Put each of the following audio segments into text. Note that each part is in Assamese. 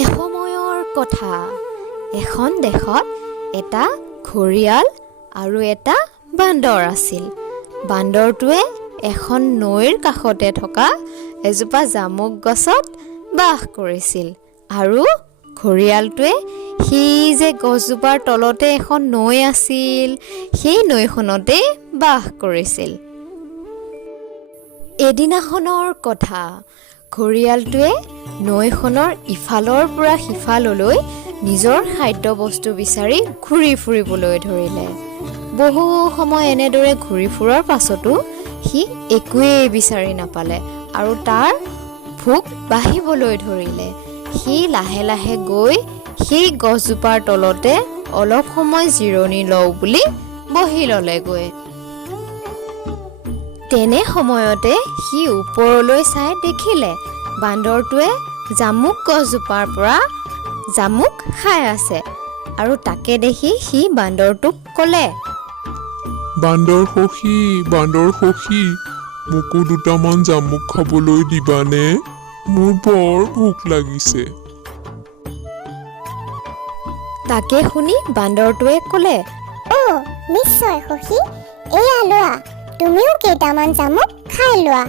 এসময়ৰ কথা এখন দেশত এটা ঘৰিয়াল আৰু এটা বান্দৰ আছিল। বান্দৰটোৱে এখন নৈৰ কাষতে থকা এজোপা জামুক গছত বাস কৰিছিল আৰু ঘৰিয়ালটোৱে সেই যে গছজোপাৰ তলতে এখন নৈ আছিল সেই নৈখনতে বাস কৰিছিল। এদিনাখনৰ কথা, ঘৰিয়ালটোৱে নৈখনৰ ইফালৰ পৰা সিফাললৈ নিজৰ খাদ্যবস্তু বিচাৰি ঘূৰি ফুৰিবলৈ ধৰিলে। বহু সময় এনেদৰে ঘূৰি ফুৰাৰ পাছতো সি একোৱেই বিচাৰি নাপালে আৰু তাৰ ভোক বাঢ়িবলৈ ধৰিলে। সি লাহে লাহে গৈ সেই গছজোপাৰ তলতে অলপ সময় জিৰণি লওঁ বুলি বহি ল'লেগৈ। তেনে সময়তে সি ওপৰলৈ চাই দেখিলে বান্দৰটোৱে জামুক গছজোপাৰ পৰা জামুক খাই আছে আৰু তাকে দেখি সি বান্দৰটোক ক'লে, বান্দৰ সখী, মোকো দুটামান জামুক খাবলৈ দিবানে? মোৰ বৰ ভোক লাগিছে। তাকে শুনি বান্দৰটোৱে ক'লে, নিশ্চয় সখী, এয়া লোৱা, তুমিও কেইটামান জামুক খাই লোৱা।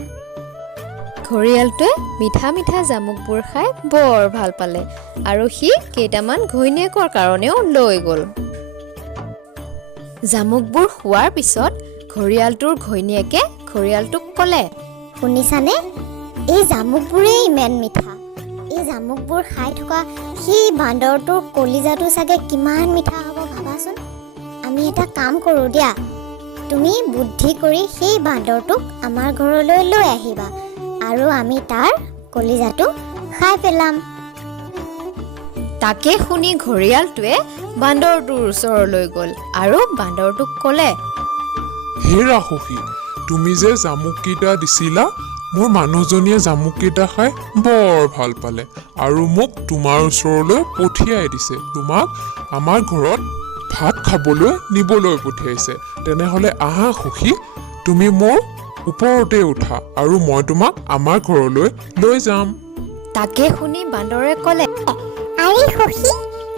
ঘৰিয়ালটোৱে মিঠা মিঠা জামুকবোৰ খাই বৰ ভাল পালে আৰু সি কেইটামান ঘৈণীয়েকৰ কাৰণেও লৈ গ'ল। জামুকবোৰ খোৱাৰ পিছত ঘৰিয়ালটোৰ ঘৈণীয়েকে ঘৰিয়ালটোক ক'লে, শুনিছানে? এই জামুকবোৰেই ইমান মিঠা। এই জামুকবোৰ খাই থকা সেই বান্দৰটোৰ কলিজাটো চাগে কিমান মিঠা হ'ব ভাবাচোন। আমি এটা কাম কৰোঁ দিয়া, তুমি বুদ্ধি কৰি সেই বান্দৰটোক আমাৰ ঘৰলৈ লৈ আহিবা আৰু আমি তাৰ কলিজাটো খাই পেলাম। তাকে শুনি ঘৰিয়ালটোৱে বান্দৰটোৰ ওচৰলৈ গ'ল আৰু বান্দৰটোক ক'লে, হেৰা সখী, তুমি যে জামুককেইটা দিছিলা, মোৰ মানুহজনীয়ে জামুককেইটা খাই বৰ ভাল পালে আৰু মোক তোমাৰ ওচৰলৈ পঠিয়াই দিছে। তোমাক আমাৰ ঘৰত ভাত খাবলৈ নিবলৈ পঠিয়াইছে। তেনেহ'লে আহা সখী, তুমি মোৰ ওপৰতে উঠা আৰু মই তোমাক আমাৰ ঘৰলৈ লৈ যাম। তাকে শুনি বান্দৰে ক'লে, আৰে সখী,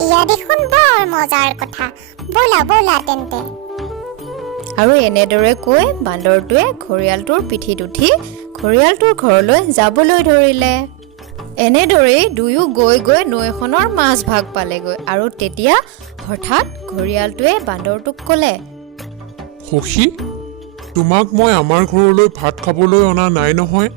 এয়া দেখোন বৰ মজাৰ কথা, ব'লা ব'লা তেন্তে। আৰু এনেদৰে কৈ বান্দৰটোৱে ঘৰিয়ালটোৰ পিঠিত উঠি ঘৰিয়ালটোৰ ঘৰলৈ যাবলৈ ধৰিলে। এনেদৰেই দুয়ো গৈ গৈ নৈখনৰ মাজভাগ পালেগৈ আৰু তেতিয়া হঠাৎ ঘৰিয়ালটোৱে বান্দৰটোক ক'লে, সখী, তোমাক মই আমাৰ ঘৰলৈ ভাত খাবলৈ অনা নাই নহয়।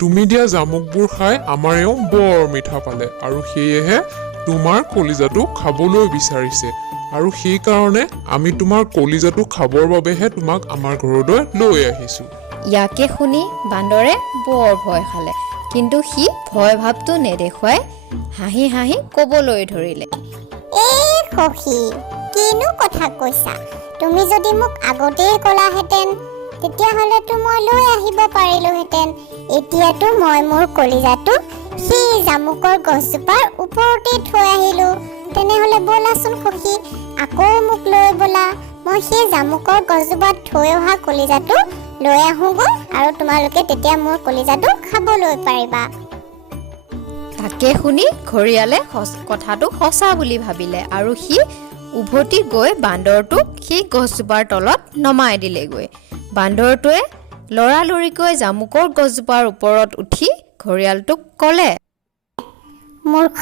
তুমি দিয়া জামুকবোৰ খাই আমাৰ এওঁ বৰ মিঠা পালে আৰু সেয়েহে তোমাৰ কলিজাটো খাবলৈ বিচাৰিছে আৰু সেইকাৰণে আমি তোমাৰ কলিজাটো খাবৰ বাবেহে তোমাক আমাৰ ঘৰলৈ লৈ আহিছোঁ। ইয়াকে শুনি বান্দৰে বৰ ভয় খালে, কিন্তু সি ভয় ভাৱটো নেদেখুৱাই হাঁহি হাঁহি ক'বলৈ ধৰিলে, এই সখী, কিনো কথা কৈছা? তুমি যদি মোক আগতেই ক'লাহেঁতেন তেতিয়াহ'লেতো মই লৈ আহিব পাৰিলোহেঁতেন। এতিয়াতো মই মোৰ কলিজাটো সেই জামুকৰ গছজোপাৰ ওপৰতে থৈ আহিলোঁ। তেনেহ'লে ব'লাচোন সখী, আকৌ মোক লৈ ব'লা। মই সেই জামুকৰ গছজোপাত থৈ অহা কলিজাটো লৈ আহোঁগৈ আৰু তোমালোকে তেতিয়া মোৰ কলিজাটো খাবলৈ পাৰিবা। তাকে শুনি ঘৰিয়ালে কথাটো সঁচা বুলি ভাবিলে আৰু সি উভতি গৈ বান্দৰটোক সেই গছজোপাৰ তলত নমাই দিলেগৈ। বান্দৰটোৱে লৰালৰিকৈ জামুকৰ গছজোপাৰ ওপৰত উঠি ঘৰিয়ালটোক ক'লে, মূৰ্খ,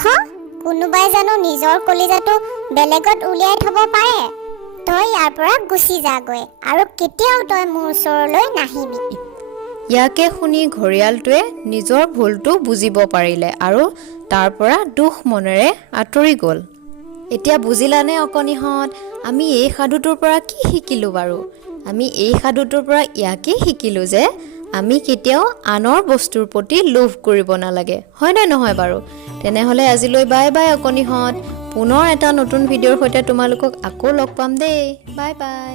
কোনোবাই জানো নিজৰ কলিজাটো বেলেগত উলিয়াই থ'ব পাৰে? তই ইয়াৰ পৰা গুচি যাগৈ আৰু কেতিয়াও তই মোৰ ওচৰলৈ নাহিবি। ইয়াকে শুনি ঘৰিয়ালটোৱে নিজৰ ভুলটো বুজিব পাৰিলে আৰু তাৰ পৰা দুখ মনেৰে আঁতৰি গ'ল। এতিয়া বুজিলানে অকণিহঁত, আমি এই সাধুটোৰ পৰা কি শিকিলোঁ বাৰু? আমি এই সাধুটোৰ পৰা ইয়াকেই শিকিলোঁ যে আমি কেতিয়াও আনৰ বস্তুৰ প্ৰতি লোভ কৰিব নালাগে, হয়নে নহয় বাৰু? তেনেহ'লে আজিলৈ বাই বাই অকণিহঁত। পুনৰ এটা নতুন ভিডিঅ'ৰ সৈতে তোমালোকক আকৌ লগ পাম দেই। Bye bye.